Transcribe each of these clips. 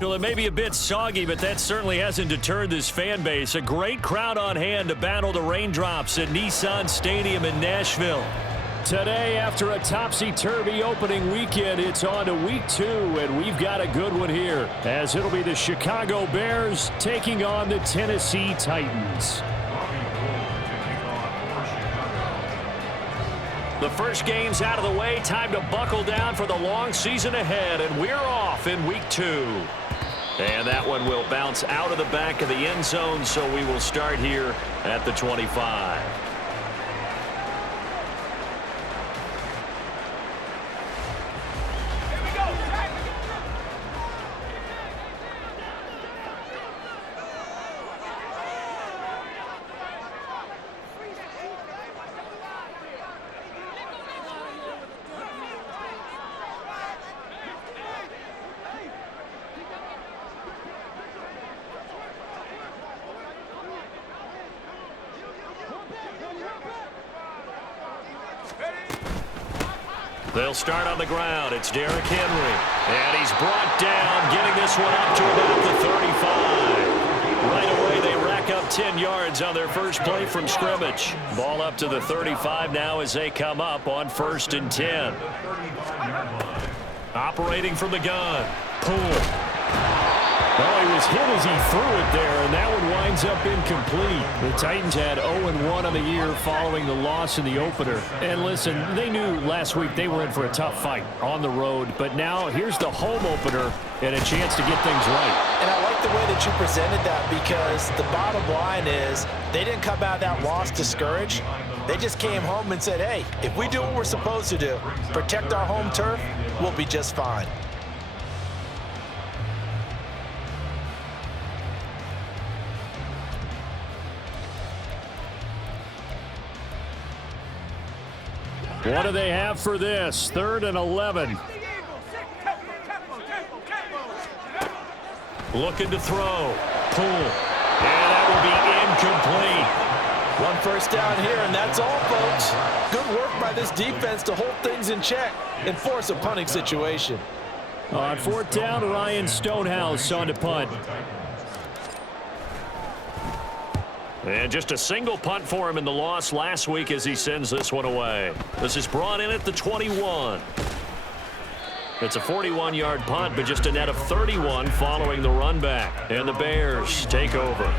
Well, it may be a bit soggy, but that certainly hasn't deterred this fan base. A great crowd on hand to battle the raindrops at Nissan Stadium in Nashville. Today, after a topsy-turvy opening weekend, it's on to week 2, and we've got a good one here, as it'll be the Chicago Bears taking on the Tennessee Titans. The first game's out of the way. Time to buckle down for the long season ahead, and we're off in week 2. And that one will bounce out of the back of the end zone, so we will start here at the 25. They'll start on the ground. It's Derrick Henry. And he's brought down, getting this one up to about the 35. Right away, they rack up 10 yards on their first play from scrimmage. Ball up to the 35 now as they come up on 1st and 10. Operating from the gun. Pull. Oh, he was hit as he threw it there, and that one winds up incomplete. The Titans had 0-1 on the year following the loss in the opener. And listen, they knew last week they were in for a tough fight on the road, but now here's the home opener and a chance to get things right. And I like the way that you presented that, because the bottom line is they didn't come out of that loss discouraged. They just came home and said, hey, if we do what we're supposed to do, protect our home turf, we'll be just fine. What do they have for this? 3rd and 11. Looking to throw. Pull. And that will be incomplete. One first down here, and that's all, folks. Good work by this defense to hold things in check and force a punting situation. On 4th down, Ryan Stonehouse on to punt. And just a single punt for him in the loss last week as he sends this one away. This is brought in at the 21. It's a 41-yard punt, but just a net of 31 following the run back. And the Bears take over.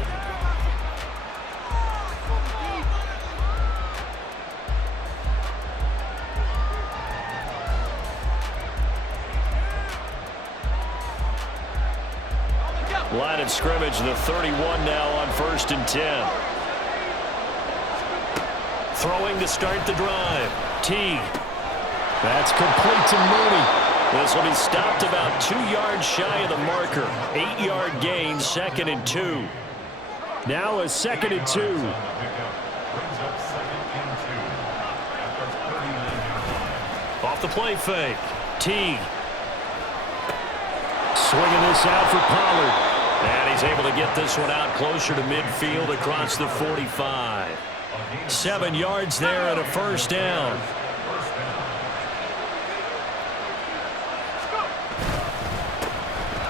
Line of scrimmage, the 31 now on 1st and 10. Throwing to start the drive. Teague. That's complete to Mooney. This will be stopped about 2 yards shy of the marker. 8-yard gain, 2nd and 2. Now a 2nd and 2. Off the play fake. Teague. Swinging this out for Pollard. And he's able to get this one out closer to midfield across the 45. 7 yards there and a first down.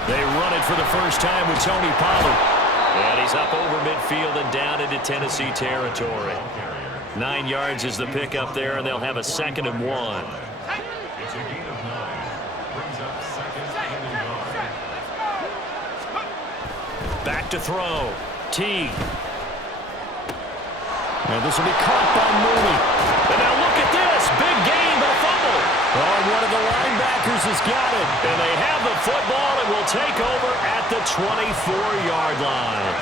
They run it for the first time with Tony Pollard. And he's up over midfield and down into Tennessee territory. 9 yards is the pickup there, and they'll have a 2nd and 1. Back to throw. Teague. And this will be caught by Mooney. And now look at this. Big gain, but a fumble. Oh, one of the linebackers has got it. And they have the football and will take over at the 24-yard line.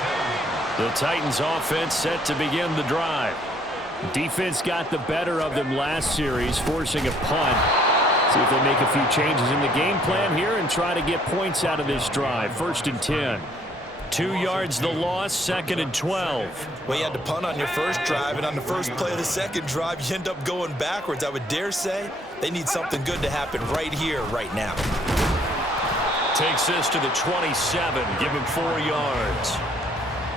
The Titans offense set to begin the drive. Defense got the better of them last series, forcing a punt. See if they make a few changes in the game plan here and try to get points out of this drive. 1st and 10. 2 yards the loss, 2nd and 12. Well, you had to punt on your first drive, and on the first play of the second drive, you end up going backwards. I would dare say they need something good to happen right here, right now. Takes this to the 27, give him 4 yards.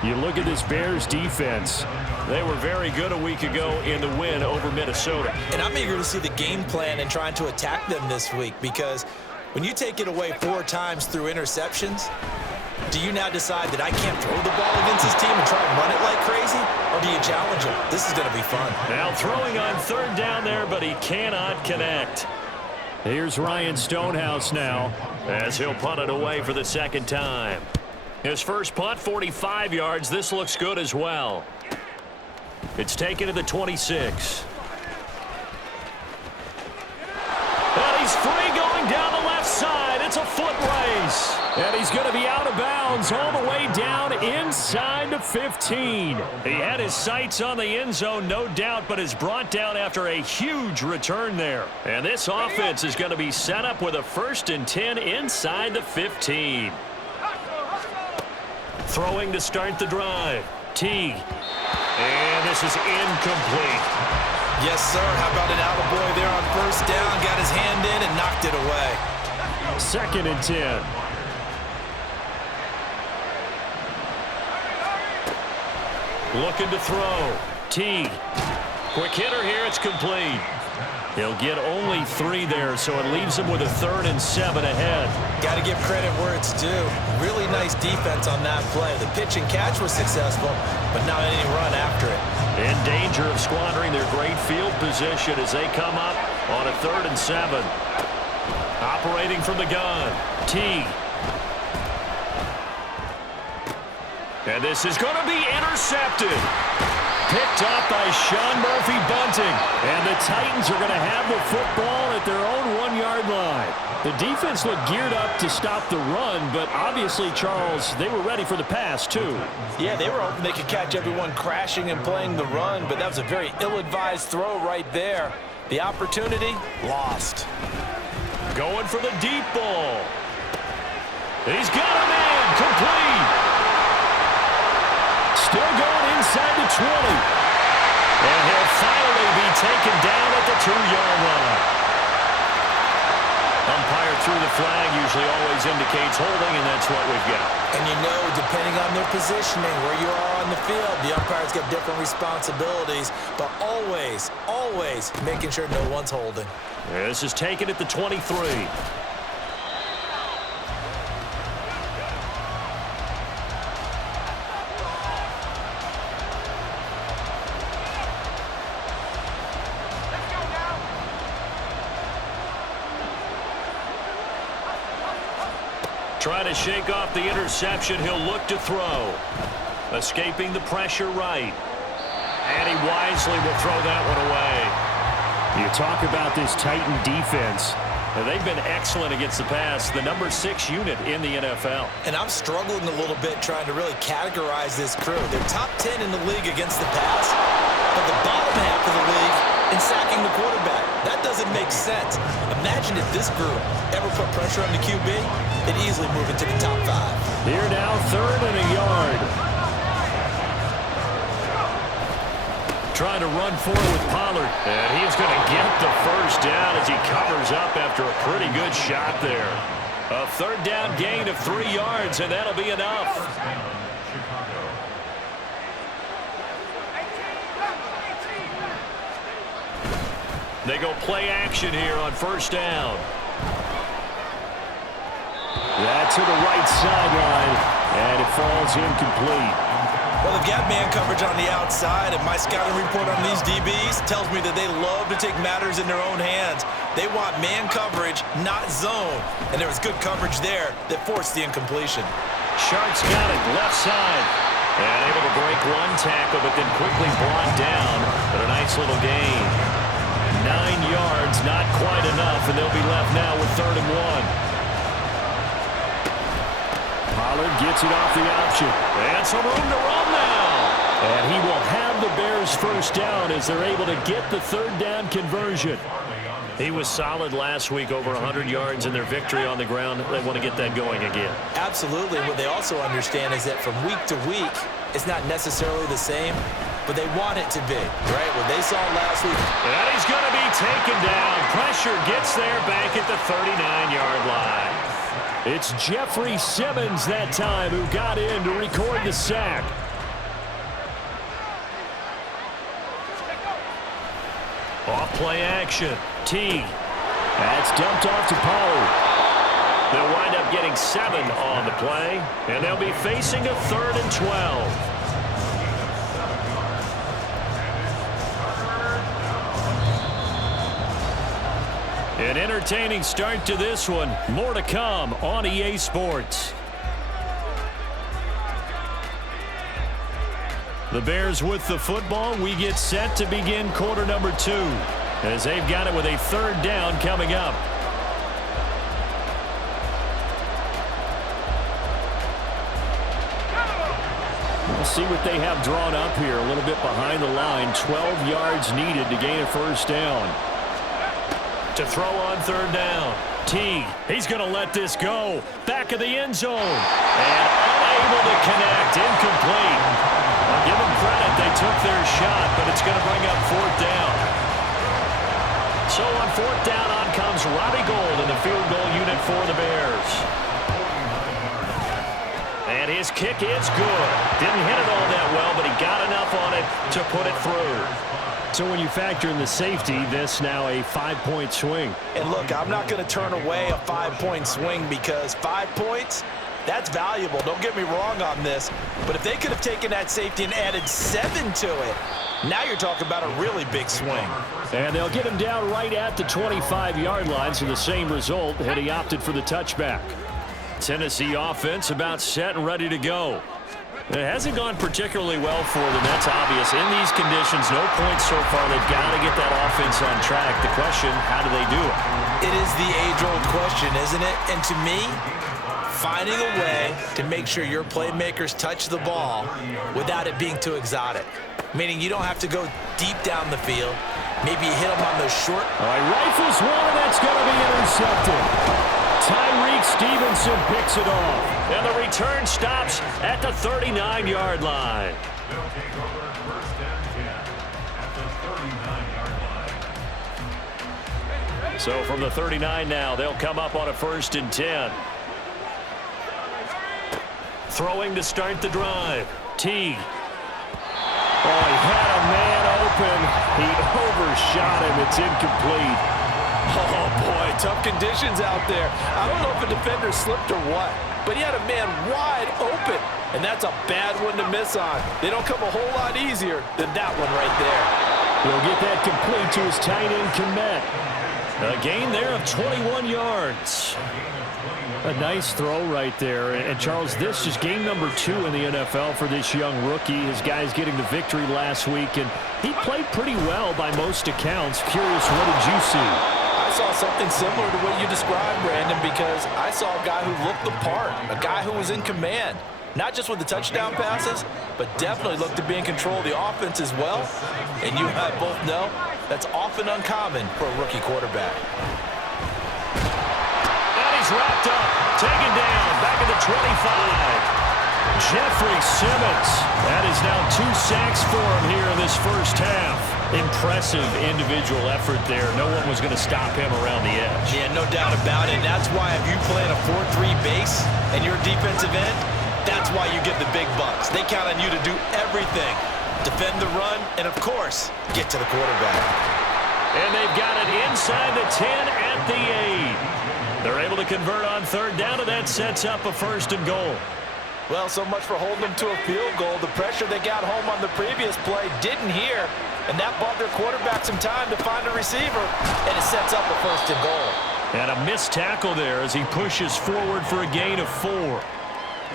You look at this Bears defense. They were very good a week ago in the win over Minnesota. And I'm eager to see the game plan and trying to attack them this week, because when you take it away 4 times through interceptions, do you now decide that I can't throw the ball against this team and try and run it like crazy? Or do you challenge them? This is going to be fun. Now throwing on 3rd down there, but he cannot connect. Here's Ryan Stonehouse now as he'll punt it away for the 2nd time. His first punt, 45 yards. This looks good as well. It's taken to the 26. And he's free going down the left side. It's a foot race. And he's going to be out of bounds all the way down inside the 15. He had his sights on the end zone, no doubt, but is brought down after a huge return there. And this offense is going to be set up with a 1st and 10 inside the 15. Throwing to start the drive. Teague. And this is incomplete. Yes, sir. How about an attaboy there on 1st down? Got his hand in and knocked it away. 2nd and 10. Looking to throw. Teague. Quick hitter here. It's complete. He'll get only 3 there, so it leaves him with a 3rd and 7 ahead. Got to give credit where it's due. Really nice defense on that play. The pitch and catch was successful, but not any run after it. In danger of squandering their great field position as they come up on a 3rd and 7. Operating from the gun. Teague. And this is going to be intercepted. Picked up by Sean Murphy-Bunting. And the Titans are going to have the football at their own 1-yard line. The defense looked geared up to stop the run, but obviously, Charles, they were ready for the pass, too. Yeah, they were hoping they could catch everyone crashing and playing the run, but that was a very ill-advised throw right there. The opportunity, lost. Going for the deep ball. He's got a man, complete. Still going inside the 20. And he'll finally be taken down at the 2-yard line. Umpire threw the flag, usually always indicates holding, and that's what we've got. And you know, depending on their positioning, where you are on the field, the umpire's got different responsibilities, but always, always making sure no one's holding. This is taken at the 23. Trying to shake off the interception. He'll look to throw. Escaping the pressure right. And he wisely will throw that one away. You talk about this Titan defense. They've been excellent against the pass. The number 6 unit in the NFL. And I'm struggling a little bit trying to really categorize this crew. They're top 10 in the league against the pass, but the bottom half of the league in sacking the quarterback. That doesn't make sense. Imagine if this group ever put pressure on the QB, they'd easily move into the top 5. Here now, 3rd and a yard. Trying to run forward with Pollard. And he's going to get the 1st down as he covers up after a pretty good shot there. A 3rd down gain of 3 yards, and that'll be enough. They go play action here on 1st down. That to the right sideline, and it falls incomplete. Well, they've got man coverage on the outside, and my scouting report on these DBs tells me that they love to take matters in their own hands. They want man coverage, not zone. And there was good coverage there that forced the incompletion. Sharks got it left side. And able to break one tackle, but then quickly brought down. But a nice little gain. 9 yards, not quite enough, and they'll be left now with 3rd and 1. Pollard gets it off the option. And some room to run now. And he will have the Bears 1st down as they're able to get the 3rd down conversion. He was solid last week, over 100 yards in their victory on the ground. They want to get that going again. Absolutely. What they also understand is that from week to week, it's not necessarily the same, but they want it to be, right? What they saw last week. And he's going to be taken down. Pressure gets there back at the 39-yard line. It's Jeffrey Simmons that time who got in to record the sack. Off play action. Teague. That's dumped off to Pollard. They'll wind up getting 7 on the play, and they'll be facing a 3rd and 12. An entertaining start to this one. More to come on EA Sports. The Bears with the football. We get set to begin quarter number 2 as they've got it with a 3rd down coming up. We'll see what they have drawn up here. A little bit behind the line. 12 yards needed to gain a 1st down. To throw on 3rd down. Teague, he's going to let this go. Back of the end zone. And unable to connect. Incomplete. I'll give them credit. They took their shot, but it's going to bring up 4th down. So on 4th down, on comes Robbie Gould in the field goal unit for the Bears. And his kick is good. Didn't hit it all that well, but he got enough on it to put it through. So when you factor in the safety, this now a 5-point swing. And look, I'm not going to turn away a 5-point swing because 5 points, that's valuable. Don't get me wrong on this. But if they could have taken that safety and added 7 to it, now you're talking about a really big swing. And they'll get him down right at the 25-yard line, so the same result, and he opted for the touchback. Tennessee offense about set and ready to go. It hasn't gone particularly well for them. That's obvious. In these conditions, no points so far. They've got to get that offense on track. The question, how do they do it? It is the age-old question, isn't it? And to me, finding a way to make sure your playmakers touch the ball without it being too exotic. Meaning you don't have to go deep down the field. Maybe you hit them on those short. All right, rifles one, and that's going to be intercepted. Tyreek Stevenson picks it off. And the return stops at the 39-yard line. So from the 39 now, they'll come up on a 1st and 10. Throwing to start the drive. Teague. Oh, he had a man open. He overshot him. It's incomplete. Oh, boy, tough conditions out there. I don't know if a defender slipped or what, but he had a man wide open, and that's a bad one to miss on. They don't come a whole lot easier than that one right there. He'll get that complete to his tight end, Kmet. A gain there of 21 yards. A nice throw right there. And, Charles, this is game number 2 in the NFL for this young rookie. His guys getting the victory last week, and he played pretty well by most accounts. Curious, what did you see? I saw something similar to what you described, Brandon, because I saw a guy who looked the part, a guy who was in command, not just with the touchdown passes, but definitely looked to be in control of the offense as well. And you and I both know that's often uncommon for a rookie quarterback. And he's wrapped up, taken down, back at the 25. Jeffrey Simmons. That is now 2 sacks for him here in this first half. Impressive individual effort there. No one was going to stop him around the edge. Yeah, no doubt about it. That's why if you play in a 4-3 base and you're defensive end, that's why you get the big bucks. They count on you to do everything. Defend the run and, of course, get to the quarterback. And they've got it inside the 10 at the 8. They're able to convert on 3rd down, and that sets up a 1st and goal. Well, so much for holding them to a field goal. The pressure they got home on the previous play didn't hear, and that bought their quarterback some time to find a receiver, and it sets up a 1st and goal. And a missed tackle there as he pushes forward for a gain of 4.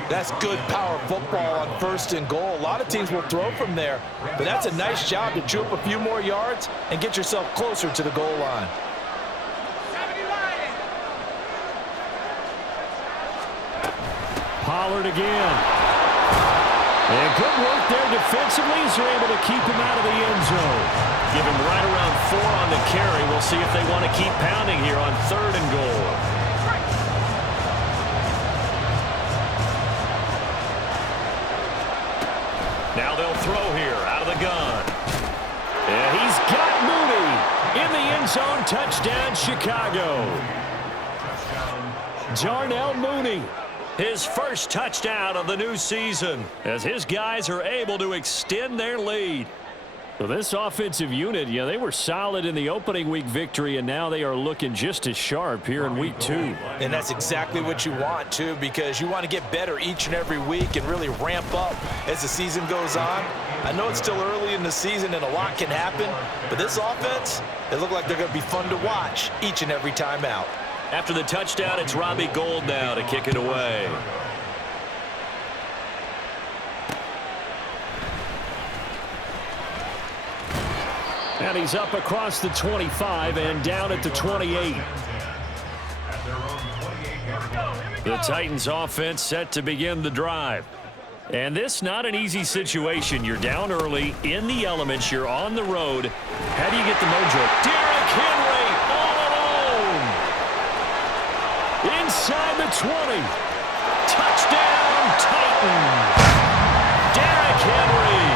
That's good power football on 1st and goal. A lot of teams will throw from there, but that's a nice job to chew up a few more yards and get yourself closer to the goal line. Pollard again. And good work there defensively as they're able to keep him out of the end zone. Give him right around 4 on the carry. We'll see if they want to keep pounding here on 3rd and goal. Now they'll throw here out of the gun. And he's got Mooney in the end zone. Touchdown, Chicago. Darnell Mooney, his first touchdown of the new season, as his guys are able to extend their lead. So this offensive unit, they were solid in the opening week victory, and now they are looking just as sharp here in week 2. And that's exactly what you want, too, because you want to get better each and every week and really ramp up as the season goes on. I know it's still early in the season and a lot can happen, but this offense, they look like they're going to be fun to watch each and every time out. After the touchdown, it's Robbie Gould now to kick it away. And he's up across the 25 and down at the 28. The Titans offense set to begin the drive. And this not an easy situation. You're down early, in the elements, you're on the road. How do you get the mojo? Derrick Henry all alone. Inside the 20. Touchdown, Titans. Derrick Henry,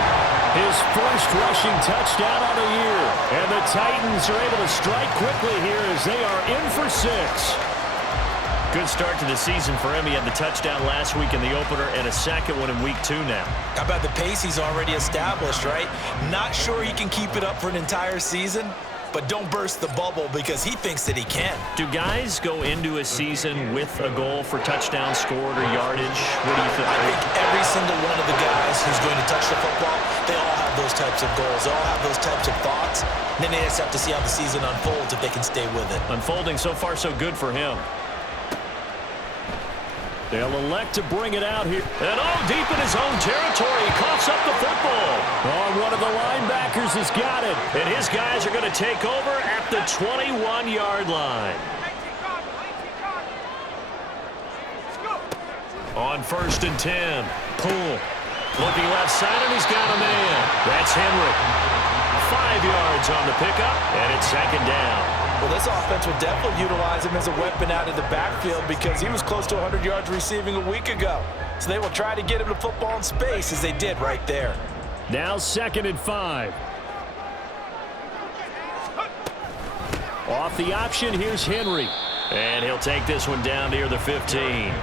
his first rushing touchdown of the year. And the Titans are able to strike quickly here as they are in for 6. Good start to the season for him. He had the touchdown last week in the opener and a second one in week 2 now. How about the pace he's already established, right? Not sure he can keep it up for an entire season, but don't burst the bubble because he thinks that he can. Do guys go into a season with a goal for touchdowns scored or yardage? What do you think? I think every single one of the guys who's going to touch the football, they all have those types of goals. They all have those types of thoughts. And then they just have to see how the season unfolds if they can stay with it. Unfolding so far so good for him. They'll elect to bring it out here. And deep in his own territory, he coughs up the football. One of the linebackers has got it. And his guys are going to take over at the 21-yard line. On 1st and 10. Poole. Looking left side, and he's got a man. That's Henry. 5 yards on the pickup, and it's 2nd down. Well, this offense will definitely utilize him as a weapon out of the backfield because he was close to 100 yards receiving a week ago. So they will try to get him the football in space as they did right there. Now 2nd and 5. Off the option, here's Henry. And he'll take this one down near the 15.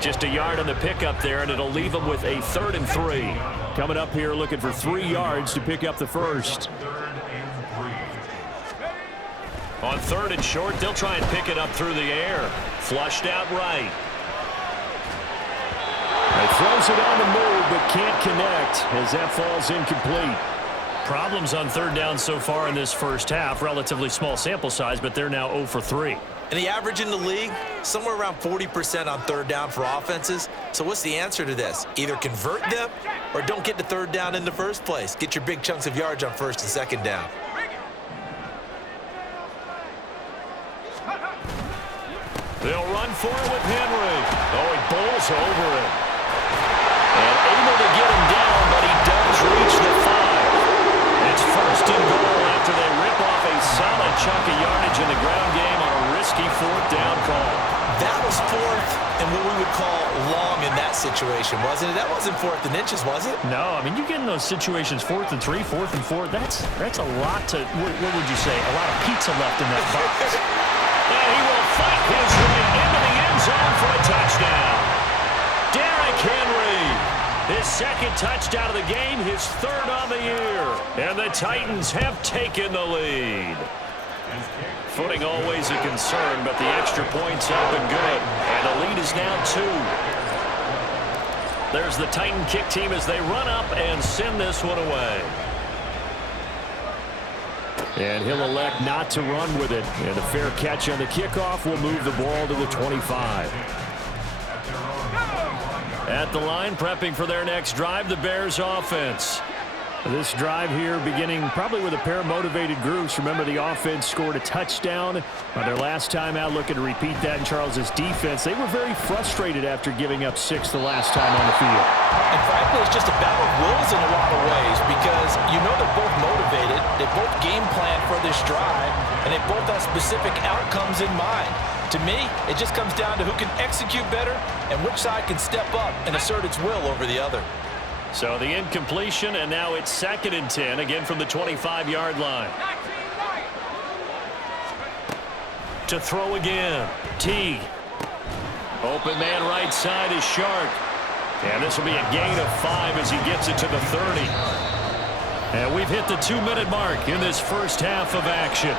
Just a yard on the pickup there, and it'll leave him with a 3rd and 3. Coming up here looking for 3 yards to pick up the first. On 3rd and short, they'll try and pick it up through the air. Flushed out right. He throws it on the move, but can't connect as that falls incomplete. Problems on 3rd down so far in this first half. Relatively small sample size, but they're now 0 for 3. And the average in the league, somewhere around 40% on 3rd down for offenses. So what's the answer to this? Either convert them or don't get to 3rd down in the first place. Get your big chunks of yards on 1st and 2nd down. They'll run for it with Henry. He bowls over it. And able to get him down, but he does reach the 5. It's 1st and goal after they rip off a solid chunk of yardage in the ground game on a risky 4th down call. That was 4th and what we would call long in that situation, wasn't it? That wasn't 4th and inches, was it? No, I mean, you get in those situations 4th and 3, 4th and 4. That's a lot to, what would you say, a lot of pizza left in that box. And he will fight his way into the end zone for a touchdown. Derrick Henry, his 2nd touchdown of the game, his 3rd on the year. And the Titans have taken the lead. Footing always a concern, but the extra point's up and good. And the lead is now 2. There's the Titan kick team as they run up and send this one away. And he'll elect not to run with it. And a fair catch on the kickoff will move the ball to the 25. At the line, prepping for their next drive, the Bears offense. This drive here beginning probably with a pair of motivated groups. Remember, the offense scored a touchdown on their last time out, looking to repeat that in Charles's defense. They were very frustrated after giving up 6 the last time on the field. And frankly, it's just a battle of wills in a lot of ways because you know they're both motivated. They both game plan for this drive, and they both have specific outcomes in mind. To me, it just comes down to who can execute better and which side can step up and assert its will over the other. So the incompletion, and now it's 2nd and 10, again from the 25-yard line. To throw again, T. Open man right side is Shark. And this will be a gain of 5 as he gets it to the 30. And we've hit the 2-minute mark in this first half of action.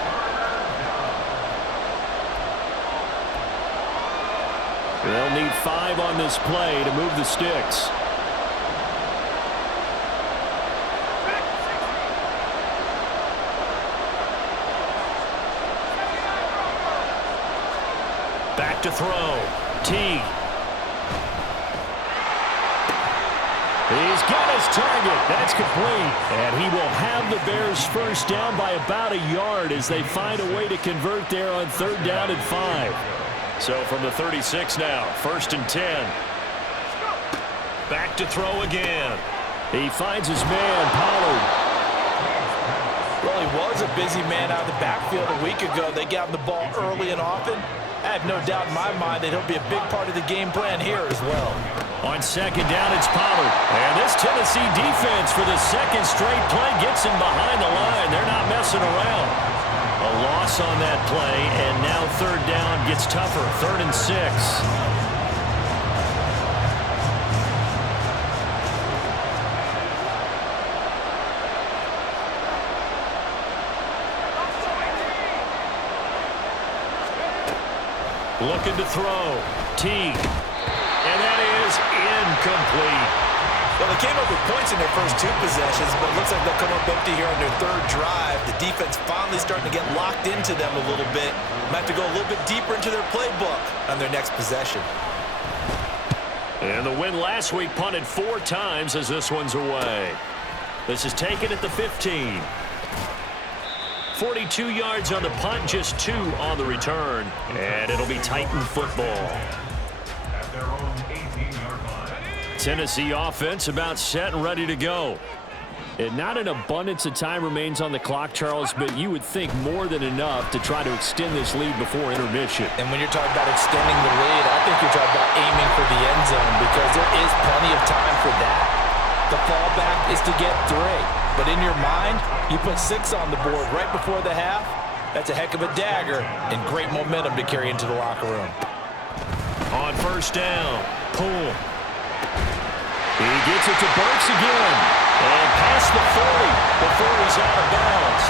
They'll need 5 on this play to move the sticks. Back to throw. T. He's got his target. That's complete. And he will have the Bears first down by about a yard as they find a way to convert there on 3rd down and 5. So from the 36 now, 1st and 10. Back to throw again. He finds his man, Pollard. Well, he was a busy man out of the backfield a week ago. They got him the ball early and often. I have no doubt in my mind that he'll be a big part of the game plan here as well. On 2nd down, it's Pollard. And this Tennessee defense for the 2nd straight play gets him behind the line. They're not messing around. A loss on that play, and now 3rd down gets tougher. 3rd and 6. Looking to throw. T. And that is incomplete. Well, they came up with points in their first 2 possessions, but it looks like they'll come up empty here on their 3rd drive. The defense finally starting to get locked into them a little bit. Might have to go a little bit deeper into their playbook on their next possession. And the win last week punted 4 times as this one's away. This is taken at the 15. 42 yards on the punt, just 2 on the return. And it'll be Titan football. Tennessee offense about set and ready to go. And not an abundance of time remains on the clock, Charles, but you would think more than enough to try to extend this lead before intermission. And when you're talking about extending the lead, I think you're talking about aiming for the end zone because there is plenty of time for that. The fallback is to get 3. But in your mind, you put 6 on the board right before the half. That's a heck of a dagger and great momentum to carry into the locker room. On 1st down, pull. He gets it to Burks again. And past the 40 before he's out of bounds.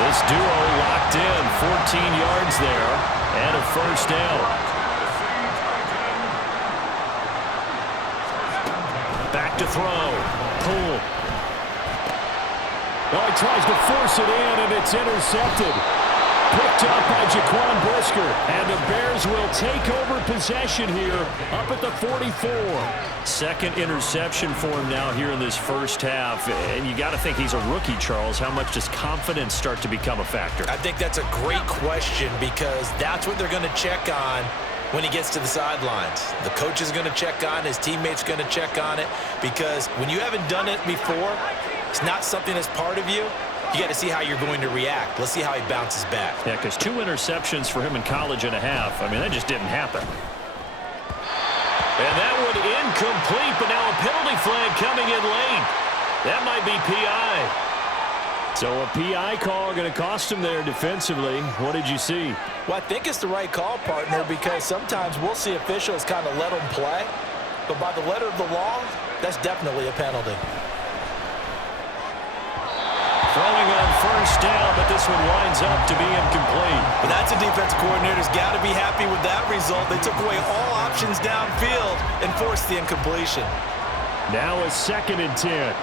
This duo locked in, 14 yards there, and a 1st down. Back to throw. Pull. Oh, he tries to force it in, and it's intercepted. Picked up by Jaquan Brisker, and the Bears will take over possession here up at the 44. 2nd interception for him now here in this first half, and you got to think he's a rookie, Charles. How much does confidence start to become a factor? I think that's a great question because that's what they're going to check on when he gets to the sidelines. The coach is going to check on, his teammates going to check on it, because when you haven't done it before, it's not something that's part of you. You got to see how you're going to react. Let's see how he bounces back. Yeah, because 2 interceptions for him in college and a half. I mean, that just didn't happen. And that one incomplete, but now a penalty flag coming in late. That might be PI. So a PI call going to cost him there defensively. What did you see? Well, I think it's the right call, partner, because sometimes we'll see officials kind of let them play. But by the letter of the law, that's definitely a penalty. Throwing on 1st down, but this one winds up to be incomplete. But that's a defense coordinator's got to be happy with that result. They took away all options downfield and forced the incompletion. Now a 2nd and 10.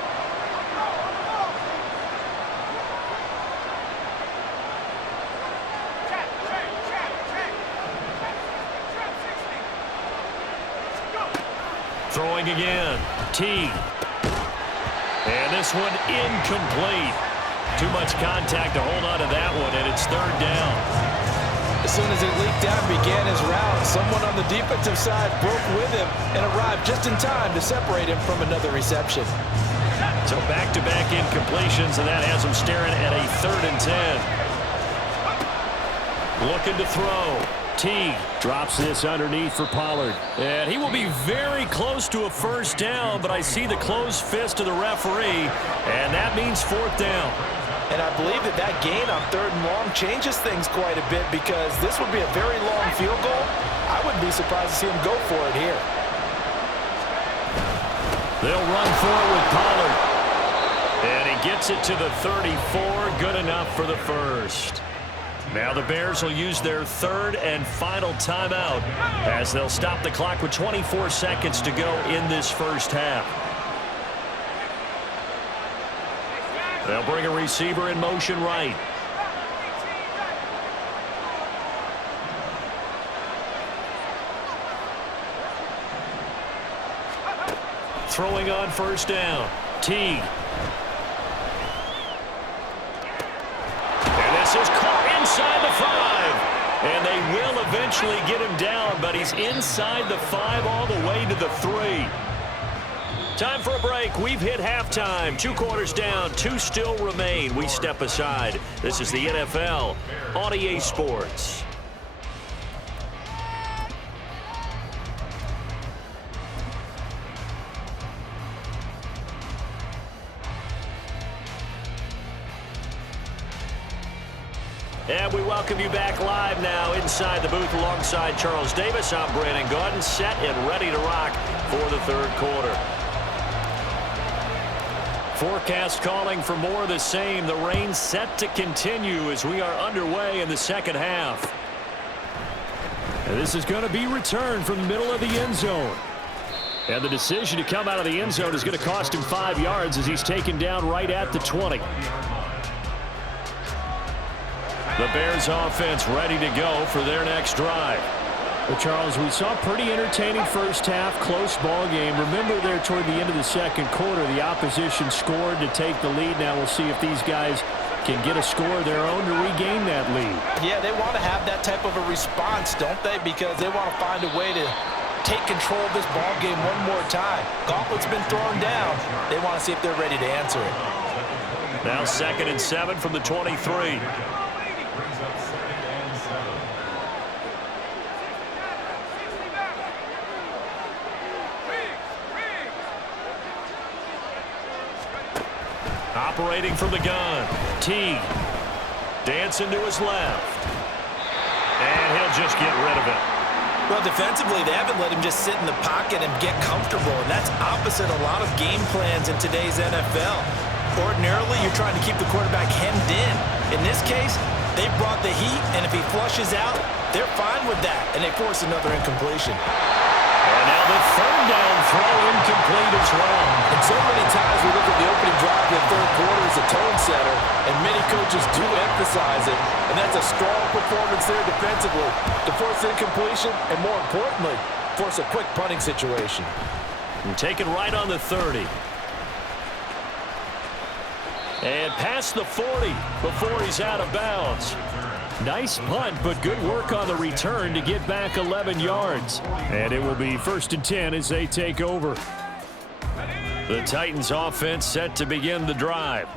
Throwing again. T. And this one incomplete. Too much contact to hold on to that one, and it's 3rd down. As soon as it leaked out and began his route, someone on the defensive side broke with him and arrived just in time to separate him from another reception. So back-to-back incompletions, and that has him staring at a 3rd and Looking to throw. Teague drops this underneath for Pollard. And he will be very close to a first down, but I see the closed fist of the referee, and that means fourth down. And I believe that gain on 3rd and long changes things quite a bit, because this would be a very long field goal. I wouldn't be surprised to see him go for it here. They'll run for it with Pollard. And he gets it to the 34. Good enough for the first. Now the Bears will use their 3rd and final timeout as they'll stop the clock with 24 seconds to go in this first half. They'll bring a receiver in motion right. Throwing on first down. Teague. And this is caught inside the 5. And they will eventually get him down, but he's inside the 5 all the way to the 3. Time for a break. We've hit halftime. 2 quarters down. 2 still remain. We step aside. This is the NFL on EA Sports. And we welcome you back live now inside the booth alongside Charles Davis. I'm Brandon Gaudin, set and ready to rock for the 3rd quarter. Forecast calling for more of the same. The rain set to continue as we are underway in the second half. And this is going to be returned from the middle of the end zone. And the decision to come out of the end zone is going to cost him 5 yards as he's taken down right at the 20. The Bears offense ready to go for their next drive. Well, Charles, we saw a pretty entertaining first half, close ball game. Remember there toward the end of the second quarter, the opposition scored to take the lead. Now we'll see if these guys can get a score of their own to regain that lead. Yeah, they want to have that type of a response, don't they? Because they want to find a way to take control of this ball game one more time. Gauntlet's been thrown down. They want to see if they're ready to answer it. Now 2nd and 7 from the 23. Operating from the gun. Teague. Dancing to his left. And he'll just get rid of it. Well, defensively, they haven't let him just sit in the pocket and get comfortable, and that's opposite a lot of game plans in today's NFL. Ordinarily, you're trying to keep the quarterback hemmed in. In this case, they brought the heat, and if he flushes out, they're fine with that, and they force another incompletion. And now the 3rd down throw incomplete as well. And so many times we look at the opening drive in the 3rd quarter as a tone setter, and many coaches do emphasize it, and that's a strong performance there defensively to force incompletion and, more importantly, force a quick punting situation. And taken right on the 30. And past the 40 before he's out of bounds. Nice punt, but good work on the return to get back 11 yards. And it will be 1st and 10 as they take over. The Titans offense set to begin the drive.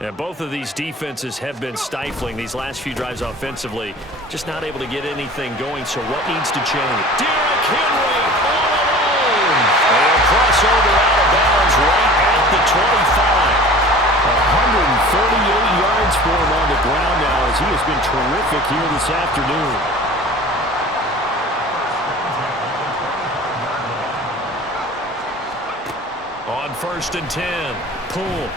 And both of these defenses have been stifling these last few drives offensively. Just not able to get anything going, so what needs to change? Derrick Henry all alone. And a crossover out of bounds right at the 25. 138 yards for him on the ground now as he has been terrific here this afternoon. On 1st and 10, Poole.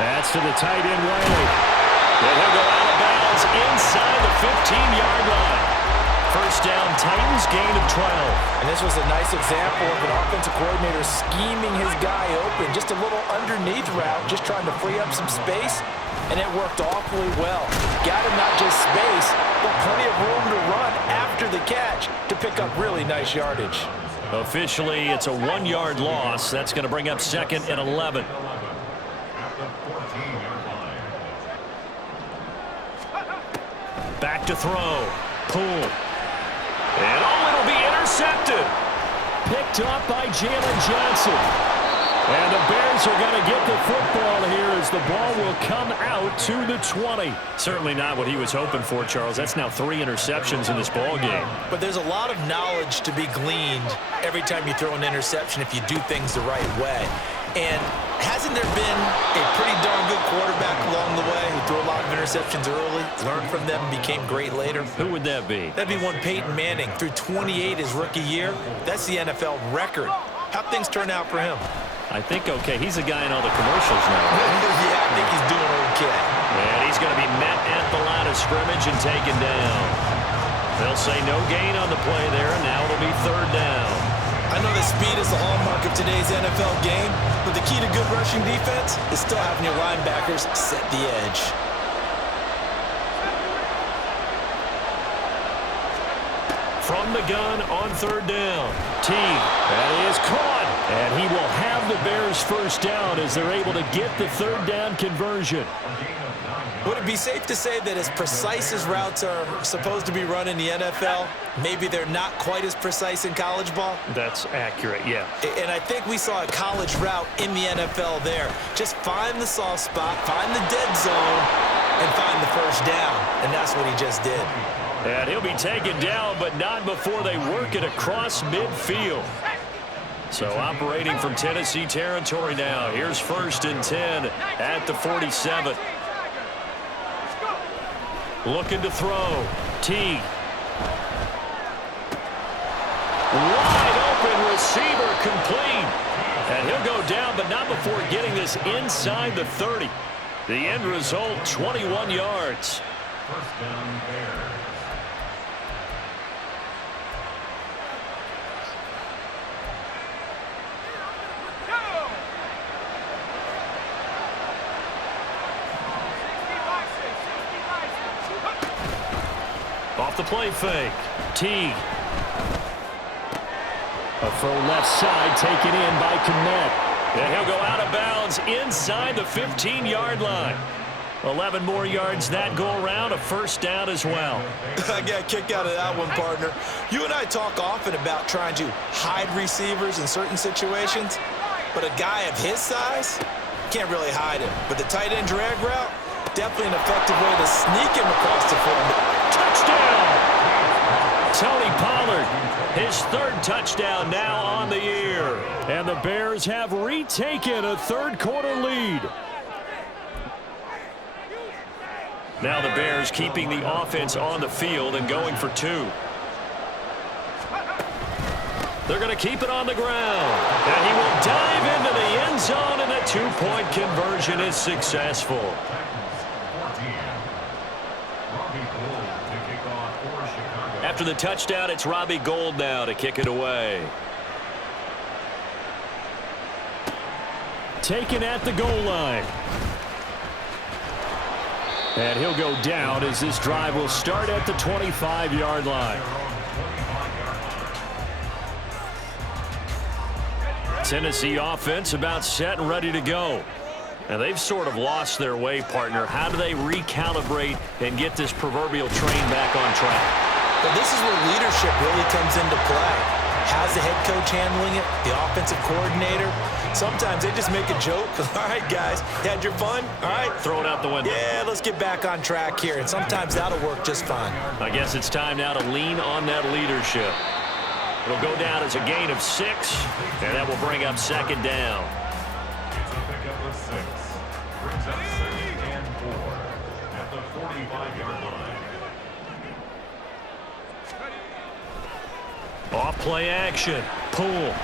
That's to the tight end Wiley. And he'll go out of bounds inside the 15-yard line. First down, Titans, gain of 12. And this was a nice example of an offensive coordinator scheming his guy open. Just a little underneath route, just trying to free up some space, and it worked awfully well. Got him not just space, but plenty of room to run after the catch to pick up really nice yardage. Officially, it's a 1-yard loss. That's going to bring up 2nd and 11. Back to throw. Poole. And it'll be intercepted. Picked up by Jalen Johnson. And the Bears are going to get the football here as the ball will come out to the 20. Certainly not what he was hoping for, Charles. That's now 3 interceptions in this ball game. But there's a lot of knowledge to be gleaned every time you throw an interception if you do things the right way. And hasn't there been a pretty darn good quarterback along the way who threw a lot of interceptions early, learned from them, became great later? Who would that be? That'd be one Peyton Manning. Threw 28 his rookie year. That's the NFL record. How'd things turn out for him? I think okay. He's a guy in all the commercials now. Yeah, I think he's doing okay. And he's going to be met at the line of scrimmage and taken down. They'll say no gain on the play there, and now it'll be 3rd down. I know that speed is the hallmark of today's NFL game, but the key to good rushing defense is still having your linebackers set the edge. From the gun on 3rd down. Teague, that is caught. And he will have the Bears 1st down as they're able to get the 3rd down conversion. Would it be safe to say that as precise as routes are supposed to be run in the NFL, maybe they're not quite as precise in college ball? That's accurate, yeah. And I think we saw a college route in the NFL there. Just find the soft spot, find the dead zone, and find the 1st down. And that's what he just did. And he'll be taken down, but not before they work it across midfield. So operating from Tennessee territory now. Here's 1st and 10 at the 47. Looking to throw. Teague. Wide open receiver complete. And he'll go down, but not before getting this inside the 30. The end result, 21 yards. 1st down, Bears. Off the play fake. Teague. A throw left side taken in by Kmet. And he'll go out of bounds inside the 15-yard line. 11 more yards that go around, a 1st down as well. I got a kick out of that one, partner. You and I talk often about trying to hide receivers in certain situations, but a guy of his size can't really hide him. But the tight end drag route, definitely an effective way to sneak him across the field. Touchdown! Tony Pollard, his 3rd touchdown now on the year. And the Bears have retaken a 3rd quarter lead. Now the Bears keeping the offense on the field and going for 2. They're going to keep it on the ground. And he will dive into the end zone, and the 2-point conversion is successful. After the touchdown, it's Robbie Gould now to kick it away. Taken at the goal line. And he'll go down as this drive will start at the 25-yard line. Tennessee offense about set and ready to go. And they've sort of lost their way, partner. How do they recalibrate and get this proverbial train back on track? But this is where leadership really comes into play. How's the head coach handling it? The offensive coordinator? Sometimes they just make a joke. All right, guys, had your fun? All right. Throw it out the window. Yeah, let's get back on track here. And sometimes that'll work just fine. I guess it's time now to lean on that leadership. It'll go down as a gain of 6, and that will bring up 2nd down. It's a pickup of 6. Brings up 2nd and 4 at the 45-yard line. Off play action. Pull.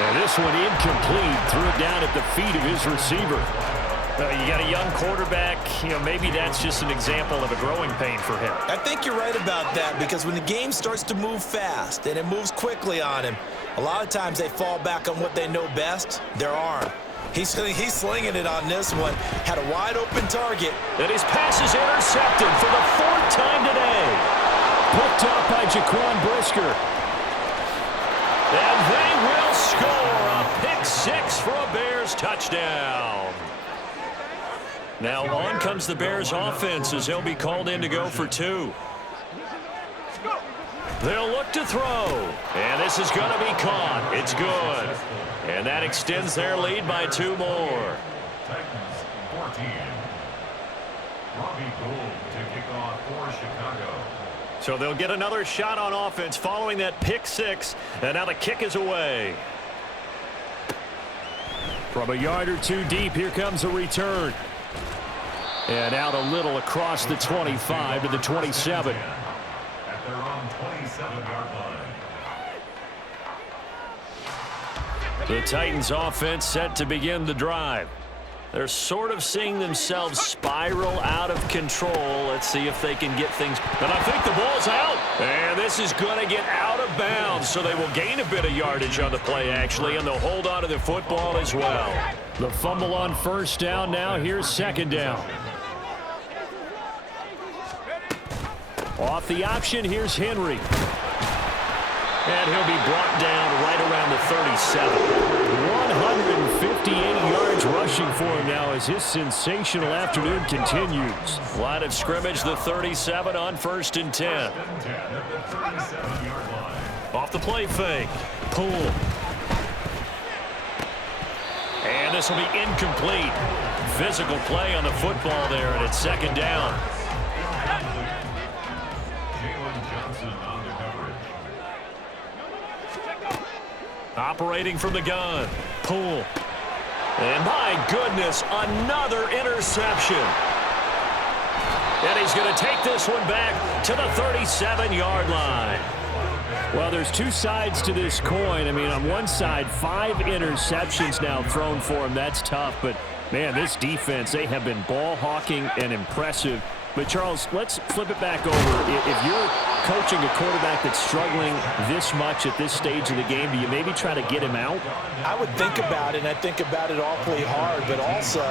And this one incomplete. Threw it down at the feet of his receiver. You got a young quarterback. Maybe that's just an example of a growing pain for him. I think you're right about that, because when the game starts to move fast and it moves quickly on him, a lot of times they fall back on what they know best, their arm. He's slinging it on this one. Had a wide open target. And his pass is intercepted for the 4th time today. Picked up by Jaquan Brisker. And they will score a pick 6 for a Bears touchdown. Now on comes the Bears offense as he'll be called in to go for 2. They'll look to throw. And this is going to be caught. It's good. And that extends their lead by 2 more. Titans 14. Robbie Gould to kick off for Chicago. So they'll get another shot on offense following that pick 6. And now the kick is away. From a yard or 2 deep, here comes a return. And out a little across the 25 to the 27. At their own 27-yard line. The Titans offense set to begin the drive. They're sort of seeing themselves spiral out of control. Let's see if they can get things. And I think the ball's out. And this is going to get out of bounds, so they will gain a bit of yardage on the play, actually, and they'll hold on to the football as well. The fumble on first down now. Here's second down. Off the option, here's Henry. And he'll be brought down right around the 37. 158 yards rushing for him now as his sensational afternoon continues. Line of scrimmage, the 37 on 1st and 10. Off the play fake. Pull. And this will be incomplete. Physical play on the football there, and it's second down. Operating from the gun. Pull. And my goodness, another interception. And he's going to take this one back to the 37-yard line. Well, there's 2 sides to this coin. I mean, on one side, 5 interceptions now thrown for him. That's tough. But, man, this defense, they have been ball hawking and impressive. But, Charles, let's flip it back over. If you're coaching a quarterback that's struggling this much at this stage of the game, do you maybe try to get him out? I would think about it, and I think about it awfully hard. But also,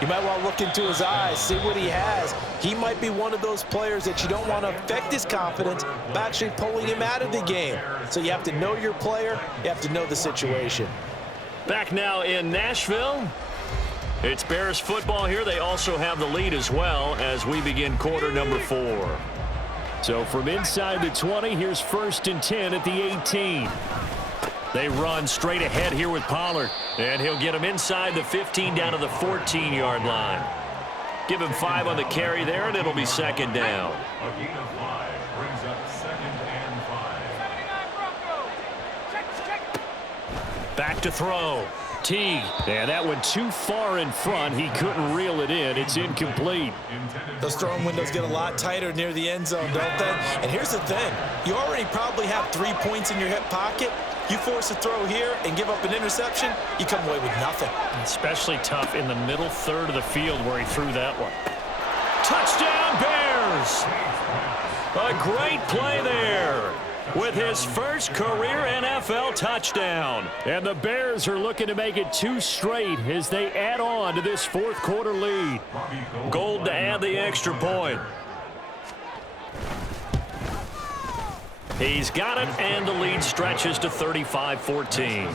you might want to look into his eyes, see what he has. He might be one of those players that you don't want to affect his confidence by actually pulling him out of the game. So you have to know your player. You have to know the situation. Back now in Nashville. It's Bears football here. They also have the lead as well as we begin quarter number 4. So from inside the 20, here's 1st and 10 at the 18. They run straight ahead here with Pollard. And he'll get him inside the 15 down to the 14-yard line. Give him 5 on the carry there, and it'll be second down. A gain of 5 brings up 2nd and 5. Back to throw. Teague. And that went too far in front. He couldn't reel it in. It's incomplete. Those throwing windows get a lot tighter near the end zone, don't they? And here's the thing. You already probably have 3 points in your hip pocket. You force a throw here and give up an interception, you come away with nothing. Especially tough in the middle third of the field where he threw that one. Touchdown, Bears! A great play there with his first career NFL touchdown. And the Bears are looking to make it 2 straight as they add on to this 4th quarter lead. Gould to add the extra point. He's got it, and the lead stretches to 35-14. Bears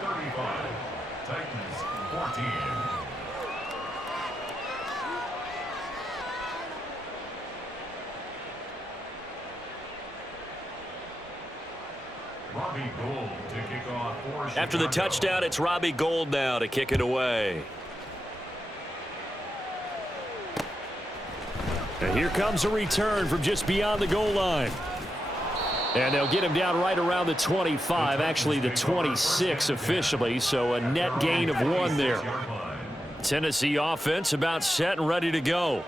35, Titans 14. Robbie Gould to kick off for Chicago. After the touchdown, it's Robbie Gould now to kick it away. And here comes a return from just beyond the goal line. And they'll get him down right around the 25, actually the 26 officially, so a net gain of 1 there. Tennessee offense about set and ready to go.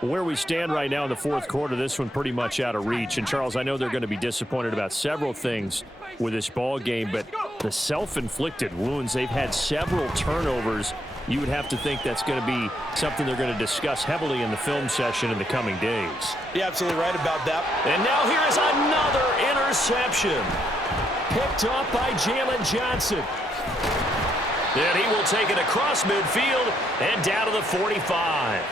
Where we stand right now in the 4th quarter, this one pretty much out of reach. And, Charles, I know they're going to be disappointed about several things with this ball game, but the self-inflicted wounds, they've had several turnovers. You would have to think that's going to be something they're going to discuss heavily in the film session in the coming days. You're absolutely right about that. And now here is another interception. Picked off by Jalen Johnson. And he will take it across midfield and down to the 45.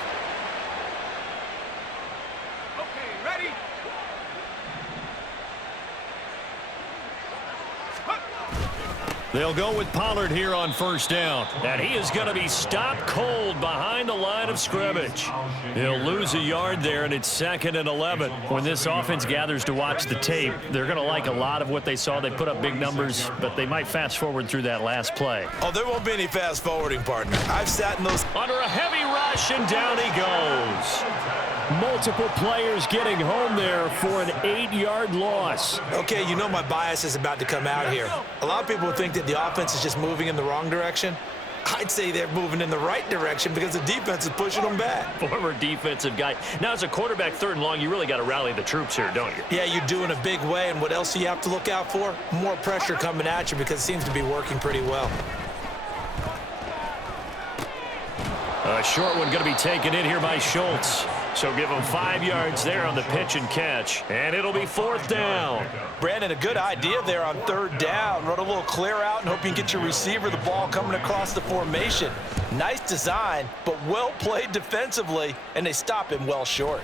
They'll go with Pollard here on first down. And he is going to be stopped cold behind the line line of scrimmage. He'll lose a yard there, and it's 2nd and 11. When this offense gathers to watch the tape, they're going to like a lot of what they saw. They put up big numbers, but they might fast forward through that last play. Oh, there won't be any fast forwarding, partner. I've sat in those. Under a heavy rush, and down he goes. Multiple players getting home there for an 8-yard loss. Okay, you know my bias is about to come out here. A lot of people think that the offense is just moving in the wrong direction. I'd say they're moving in the right direction because the defense is pushing them back. Former defensive guy. Now, as a quarterback, 3rd and long, you really got to rally the troops here, don't you? Yeah, you do in a big way, and what else do you have to look out for? More pressure coming at you because it seems to be working pretty well. A short one going to be taken in here by Schultz. So give him 5 yards there on the pitch and catch. And it'll be 4th down. Brandon, a good idea there on 3rd down. Run a little clear out and hope you can get your receiver the ball coming across the formation. Nice design, but well played defensively, and they stop him well short.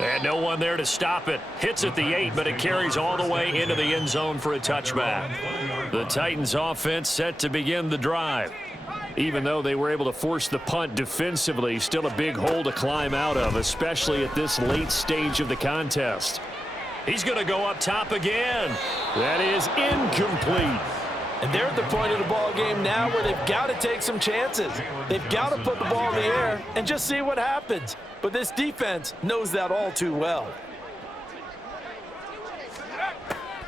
And no one there to stop it. Hits at the 8, but it carries all the way into the end zone for a touchback. The Titans offense set to begin the drive. Even though they were able to force the punt defensively, still a big hole to climb out of, especially at this late stage of the contest. He's going to go up top again. That is incomplete. And they're at the point of the ball game now where they've got to take some chances. They've got to put the ball in the air and just see what happens. But this defense knows that all too well.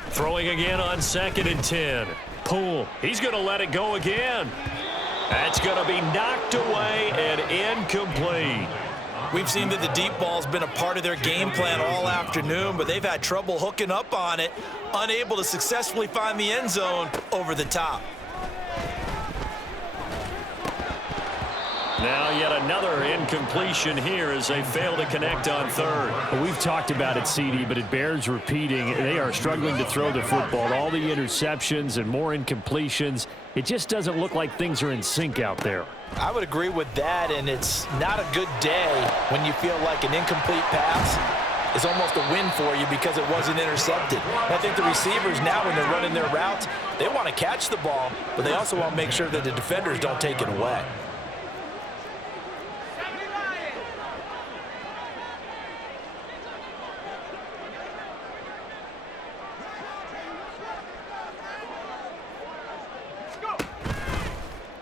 Throwing again on 2nd and 10. Poole. He's going to let it go again. That's going to be knocked away and incomplete. We've seen that the deep ball's been a part of their game plan all afternoon, but they've had trouble hooking up on it, unable to successfully find the end zone over the top. Now yet another incompletion here as they fail to connect on 3rd. Well, we've talked about it, CD, but it bears repeating. They are struggling to throw the football. All the interceptions and more incompletions. It just doesn't look like things are in sync out there. I would agree with that, and it's not a good day when you feel like an incomplete pass is almost a win for you because it wasn't intercepted. And I think the receivers now, when they're running their routes, they want to catch the ball, but they also want to make sure that the defenders don't take it away.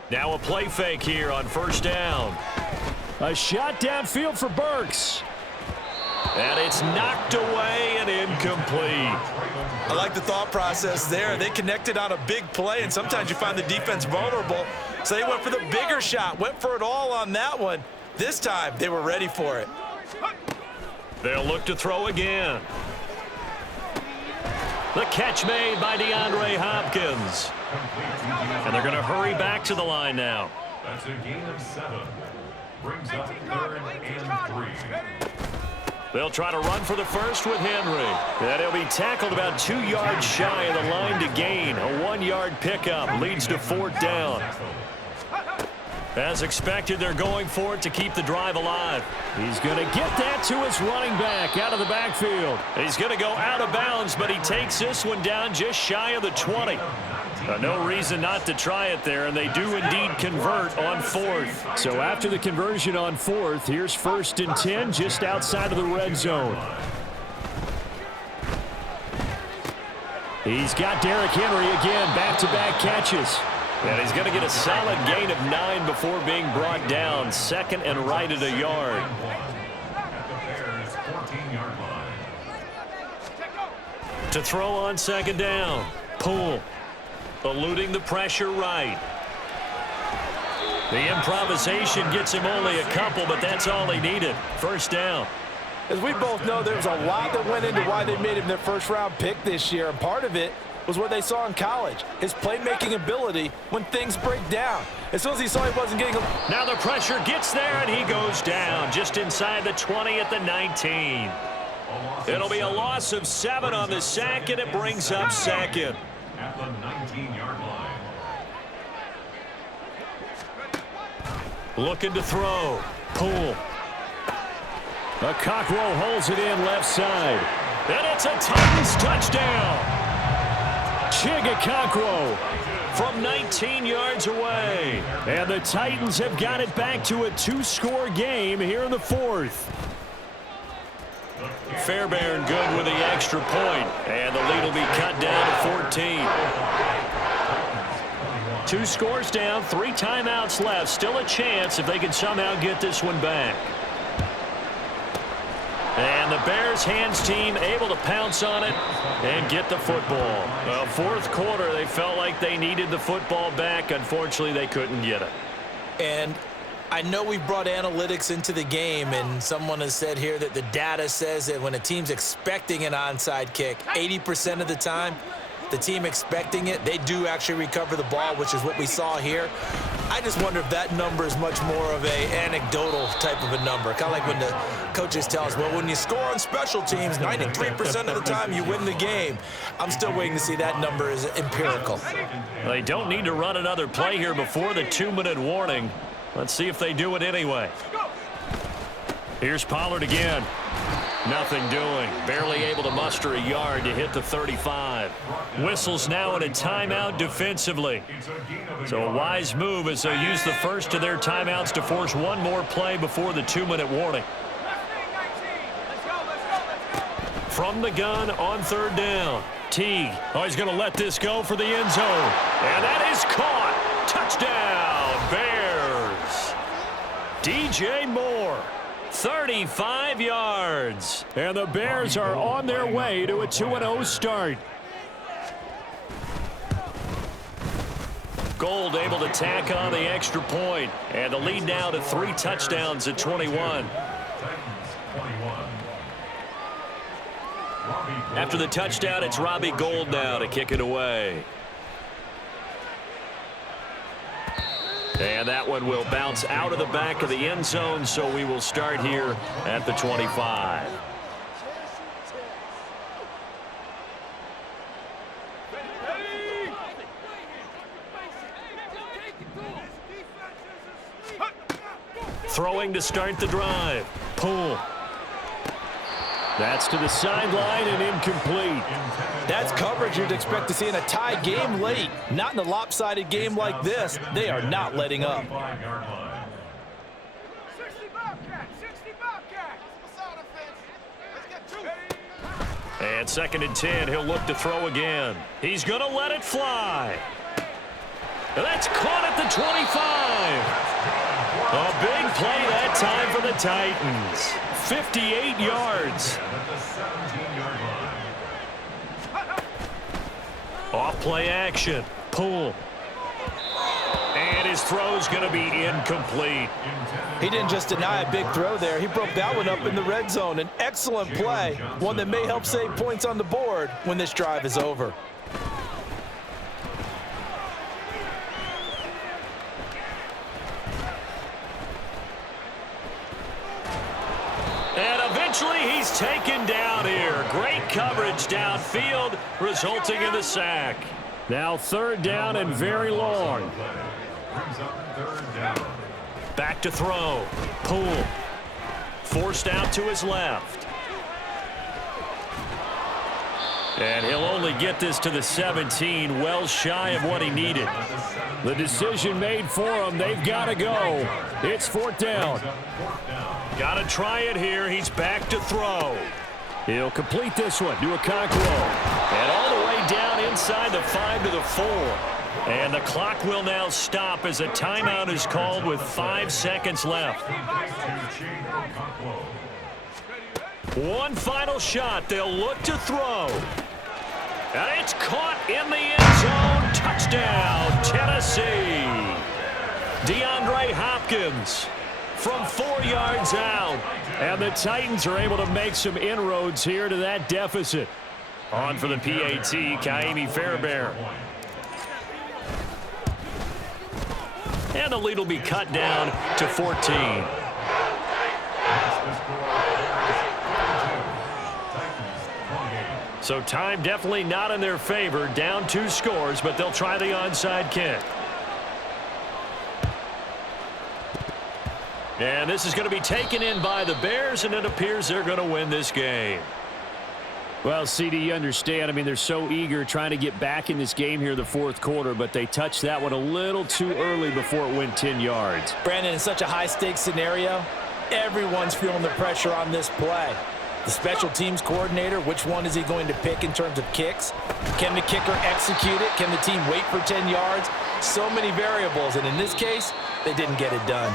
Now a play fake here on 1st down. A shot downfield for Burks. And it's knocked away and incomplete. I like the thought process there. They connected on a big play, and sometimes you find the defense vulnerable. So they went for the bigger shot, went for it all on that one. This time, they were ready for it. They'll look to throw again. The catch made by DeAndre Hopkins. And they're going to hurry back to the line now. That's a gain of 7. Brings up 3rd and 3. They'll try to run for the first with Henry. And he'll be tackled about 2 yards shy of the line to gain. A 1-yard pickup leads to 4th down. As expected, they're going for it to keep the drive alive. He's going to get that to his running back out of the backfield. He's going to go out of bounds, but he takes this one down just shy of the 20. No reason not to try it there, and they do indeed convert on 4th. So after the conversion on 4th, here's 1st and 10 just outside of the red zone. He's got Derrick Henry again, back-to-back catches. And he's going to get a solid gain of 9 before being brought down. 2nd and right at a yard. At the Bears' 14-yard line. To throw on 2nd down. Poole. Eluding the pressure right. The improvisation gets him only a couple, but that's all he needed. 1st down. As we both know, there was a lot that went into why they made him their first-round pick this year, and part of it was what they saw in college, his playmaking ability when things break down. As soon as he saw he wasn't getting Now the pressure gets there, and he goes down just inside the 20 at the 19. It'll be a loss of 7 on the sack, and it brings up 2nd. At the 19-yard line. Looking to throw. Poole. A Cockrell holds it in left side. And it's a Titans touchdown. Chigakonkwo from 19 yards away. And the Titans have got it back to a 2-score game here in the fourth. Fairbairn good with the extra point, and the lead will be cut down to 14. 2 scores down, 3 timeouts left. Still a chance if they can somehow get this one back. And the Bears hands team able to pounce on it and get the football. Well, fourth quarter, they felt like they needed the football back. Unfortunately, they couldn't get it. And I know we brought analytics into the game, and someone has said here that the data says that when a team's expecting an onside kick, 80% of the time, the team expecting it, they do actually recover the ball, which is what we saw here. I just wonder if that number is much more of a anecdotal type of a number. Kind of like when the coaches tell us, well, when you score on special teams, 93% of the time you win the game. I'm still waiting to see that number is empirical. They don't need to run another play here before the 2-minute warning. Let's see if they do it anyway. Here's Pollard again. Nothing doing. Barely able to muster a yard to hit the 35. Whistles now in a timeout defensively. So a wise move as they use the first of their timeouts to force one more play before the 2-minute warning. From the gun on 3rd down. Teague. Oh, he's going to let this go for the end zone. And that is caught. Touchdown, Bears. DJ Moore. 35 yards. And the Bears are on their way to a 2-0 start. Gold able to tack on the extra point. And the lead now to 3 touchdowns at 21. After the touchdown, it's Robbie Gould now to kick it away. And that one will bounce out of the back of the end zone, so we will start here at the 25. Throwing to start the drive. Pull. That's to the sideline and incomplete. That's coverage you'd expect to see in a tie game late. Not in a lopsided game like this. They are not letting up. And 2nd and 10, he'll look to throw again. He's going to let it fly. That's caught at the 25. A big play that time for the Titans. 58 yards. Off play action. Pull. And his throw's going to be incomplete. He didn't just deny a big throw there. He broke that one up in the red zone. An excellent play. One that may help save points on the board when this drive is over. And eventually he's taken down here. Great coverage downfield, resulting in the sack. Now 3rd down and very long. Back to throw. Pull. Forced out to his left. And he'll only get this to the 17, well shy of what he needed. The decision made for him. They've got to go. It's 4th down. Got to try it here. He's back to throw. He'll complete this one to Okonkwo. And all the way down inside the 5 to the 4. And the clock will now stop as a timeout is called with 5 seconds left. One final shot. They'll look to throw. And it's caught in the end zone. Touchdown, Tennessee. DeAndre Hopkins from 4 yards out. And the Titans are able to make some inroads here to that deficit. On for the PAT, Kaimi Fairbairn. And the lead will be cut down to 14. So time definitely not in their favor. Down 2 scores, but they'll try the onside kick. And this is going to be taken in by the Bears, and it appears they're going to win this game. Well, CD, you understand. I mean, they're so eager trying to get back in this game here in the fourth quarter, but they touched that one a little too early before it went 10 yards. Brandon, in such a high-stakes scenario, everyone's feeling the pressure on this play. The special teams coordinator, which one is he going to pick in terms of kicks? Can the kicker execute it? Can the team wait for 10 yards? So many variables, and in this case, they didn't get it done.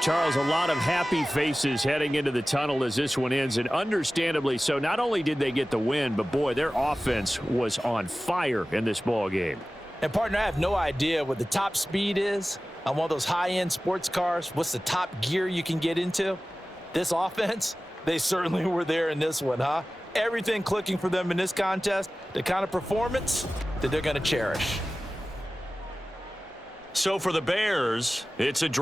Charles, a lot of happy faces heading into the tunnel as this one ends, and understandably so. Not only did they get the win, but, boy, their offense was on fire in this ball game. And, partner, I have no idea what the top speed is on one of those high-end sports cars. What's the top gear you can get into? This offense, they certainly were there in this one, huh? Everything clicking for them in this contest, the kind of performance that they're going to cherish. So for the Bears, it's a dream.